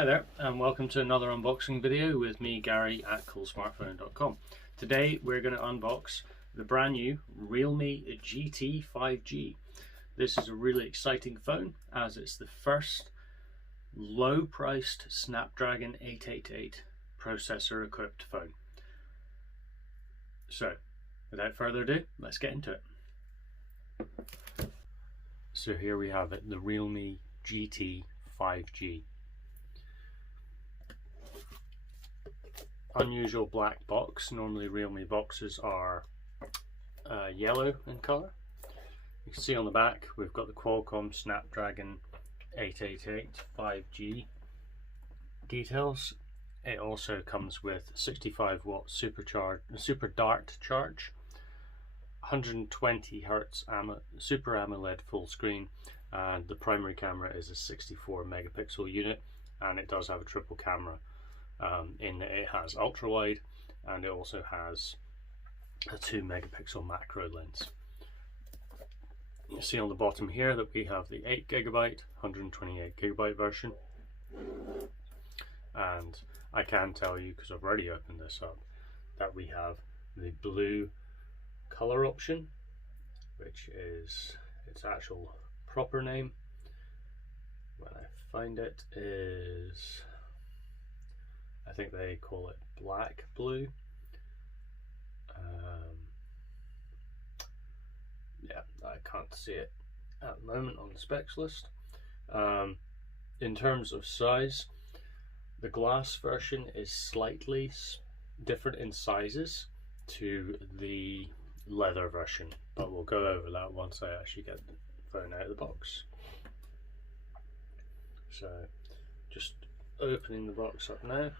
Hi there, and welcome to another unboxing video with me, Gary, at Coolsmartphone.com. Today we're going to unbox the brand new Realme GT 5G. This is a really exciting phone as it's the first low-priced Snapdragon 888 processor equipped phone. So, without further ado, let's get into it. So here we have it, the Realme GT 5G. Unusual black box. Normally Realme boxes are yellow in colour. You can see on the back we've got the Qualcomm Snapdragon 888 5G details. It also comes with 65 watt super dart charge, 120 Hz Super AMOLED full screen, and the primary camera is a 64 megapixel unit, and it does have a triple camera. In that it has ultra wide and it also has a 2 megapixel macro lens. You see on the bottom here that we have the 8GB, 128GB version, and I can tell you, because I've already opened this up, that we have the blue color option, which is its actual proper name. When I find it is, I think they call it black blue. Yeah, I can't see it at the moment on the specs list. In terms of size, the glass version is slightly different in sizes to the leather version, but we'll go over that once I actually get the phone out of the box. So, just opening the box up now.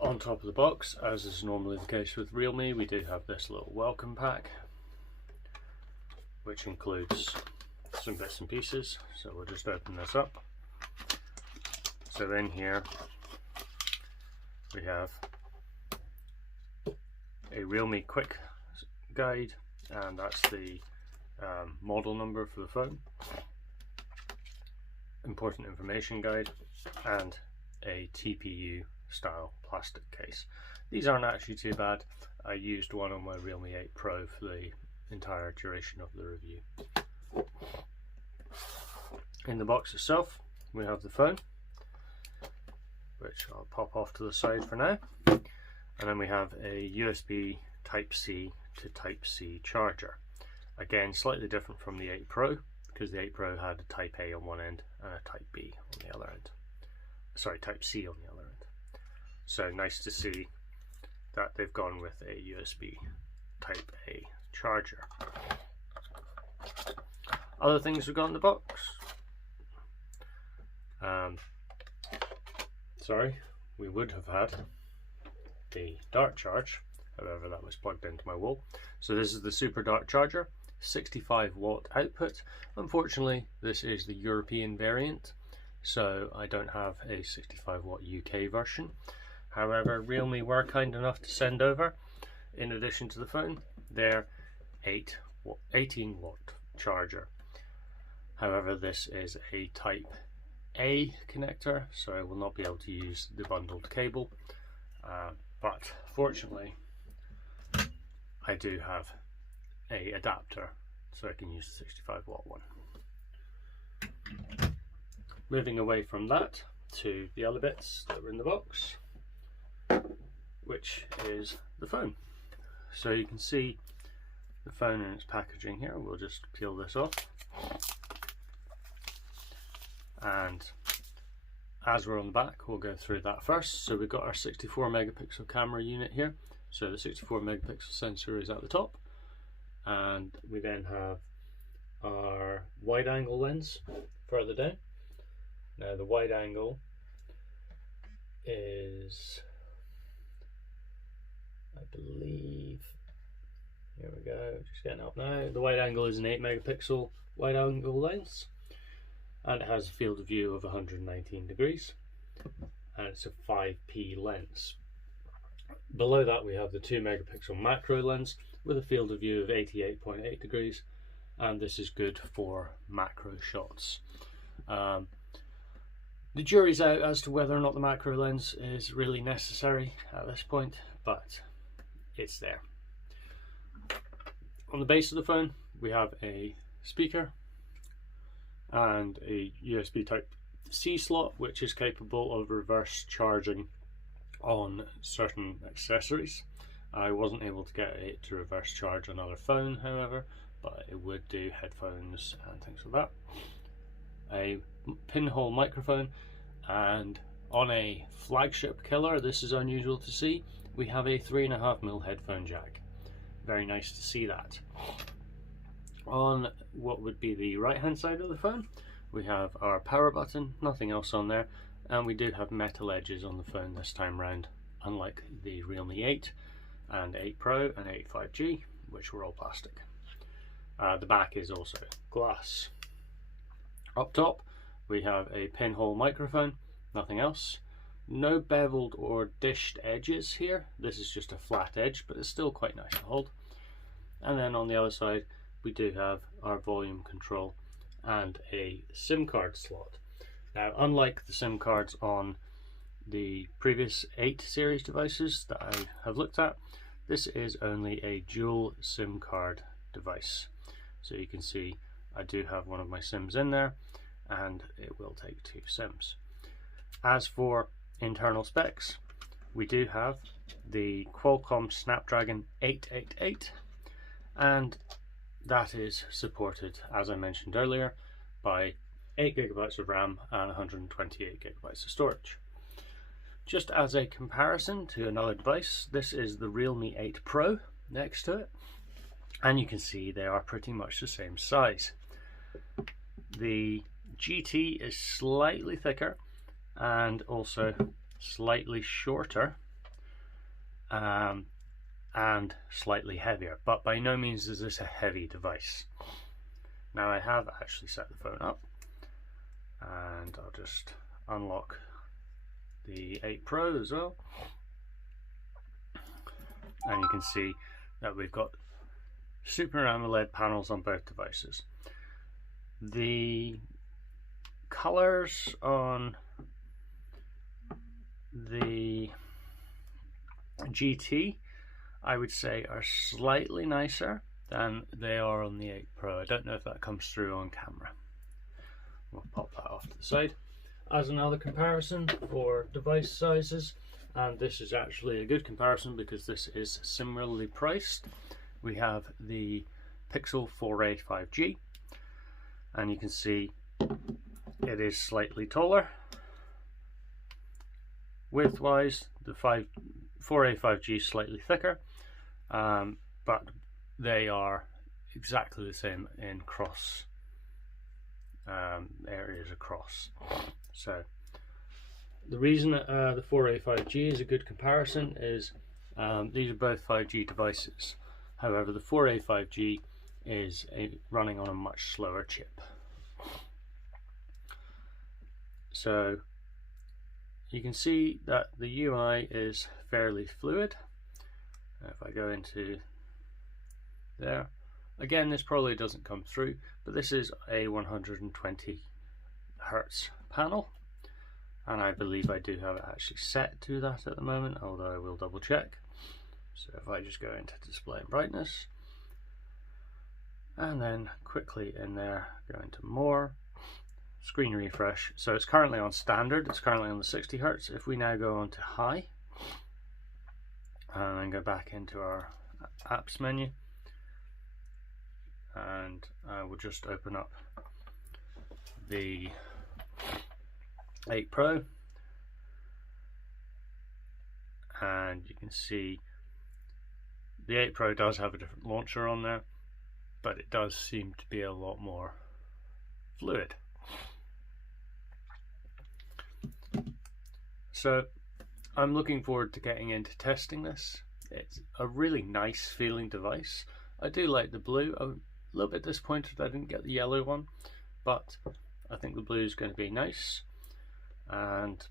On top of the box, as is normally the case with Realme, we do have this little welcome pack, which includes some bits and pieces. So we'll just open this up. So in here we have a Realme quick guide, and that's the model number for the phone, important information guide, and a TPU style plastic case. These aren't actually too bad. I used one on my Realme 8 Pro for the entire duration of the review. In the box itself we have the phone, which I'll pop off to the side for now, and then we have a USB Type-C to Type-C charger. Again, slightly different from the 8 Pro, because the 8 Pro had a Type A on one end and a Type B on the other end. Sorry, Type C on the other end. So nice to see that they've gone with a USB Type A charger. Other things we've got in the box. We would have had the dart charge, however that was plugged into my wall. So this is the super dart charger, 65 watt output. Unfortunately this is the European variant, so I don't have a 65 watt UK version. However, Realme were kind enough to send over, in addition to the phone, their 18 watt charger. However, this is a Type A connector, so I will not be able to use the bundled cable, but fortunately I do have a adapter, so I can use the 65 watt one. Moving away from that to the other bits that were in the box, which is the phone. So you can see the phone in its packaging here. We'll just peel this off, and as we're on the back we'll go through that first. So we've got our 64 megapixel camera unit here. So the 64 megapixel sensor is at the top, and we then have our wide angle lens further down. Now the wide angle is, I believe, here we go, just getting up now. The wide angle is an 8 megapixel wide angle lens, and it has a field of view of 119 degrees, and it's a 5p lens. Below that we have the 2 megapixel macro lens with a field of view of 88.8 degrees, and this is good for macro shots. The jury's out as to whether or not the macro lens is really necessary at this point, but it's there. On the base of the phone, we have a speaker and a USB Type-C slot, which is capable of reverse charging on certain accessories. I wasn't able to get it to reverse charge another phone, however, but it would do headphones and things like that. A pinhole microphone, and on a flagship killer, this is unusual to see, we have a 3.5mm headphone jack. Very nice to see that. On what would be the right hand side of the phone, we have our power button, nothing else on there, and we do have metal edges on the phone this time round, unlike the Realme 8 and 8 Pro and 8 5G, which were all plastic. The back is also glass. Up top we have a pinhole microphone, nothing else. No beveled or dished edges here. This is just a flat edge, but it's still quite nice to hold. And then on the other side we do have our volume control and a SIM card slot. Now, unlike the SIM cards on the previous 8 series devices that I have looked at, this is only a dual SIM card device. So you can see I do have one of my SIMs in there, and it will take 2 SIMs. As for internal specs, we do have the Qualcomm Snapdragon 888, and that is supported, as I mentioned earlier, by 8GB of RAM and 128GB of storage. Just as a comparison to another device, this is the Realme 8 Pro next to it, and you can see they are pretty much the same size. The GT is slightly thicker and also slightly shorter and slightly heavier, but by no means is this a heavy device. Now, I have actually set the phone up, and I'll just unlock the 8 Pro as well, and you can see that we've got Super AMOLED panels on both devices. The colors on the GT, I would say, are slightly nicer than they are on the 8 Pro. I don't know if that comes through on camera. We'll pop that off to the side. As another comparison for device sizes, and this is actually a good comparison because this is similarly priced, we have the Pixel 4a 5G, and you can see it is slightly taller. Width-wise, the 4a 5G is slightly thicker, but they are exactly the same in cross areas across. So the reason the 4a 5G is a good comparison is these are both 5G devices. However, the 4a 5G is running on a much slower chip. So you can see that the UI is fairly fluid. If I go into there, again, this probably doesn't come through, but this is a 120 Hertz panel, and I believe I do have it actually set to that at the moment, although I will double check. So if I just go into display and brightness, and then quickly in there go into more, screen refresh. So it's currently on standard, it's currently on the 60 Hertz. If we now go on to high and then go back into our apps menu, and I will just open up the 8 Pro, and you can see the 8 Pro does have a different launcher on there, but it does seem to be a lot more fluid. So I'm looking forward to getting into testing this. It's a really nice feeling device. I do like the blue. I'm a little bit disappointed I didn't get the yellow one, but I think the blue is going to be nice, and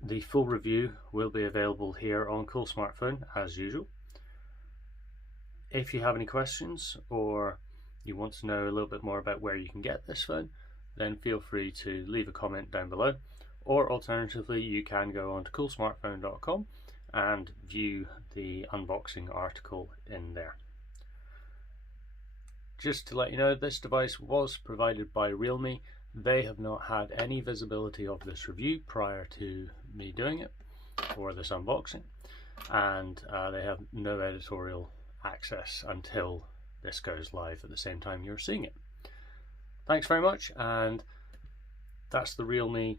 the full review will be available here on Coolsmartphone as usual. If you have any questions or you want to know a little bit more about where you can get this phone, then feel free to leave a comment down below, or alternatively you can go on to Coolsmartphone.com and view the unboxing article in there. Just to let you know, this device was provided by Realme. They have not had any visibility of this review prior to me doing it, or this unboxing, and they have no editorial access until this goes live at the same time you're seeing it. Thanks very much, and that's the Realme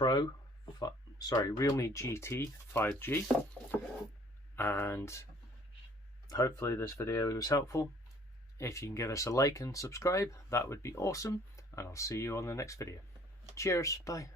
Realme GT 5G, and hopefully this video was helpful. If you can give us a like and subscribe, that would be awesome, and I'll see you on the next video. Cheers, bye.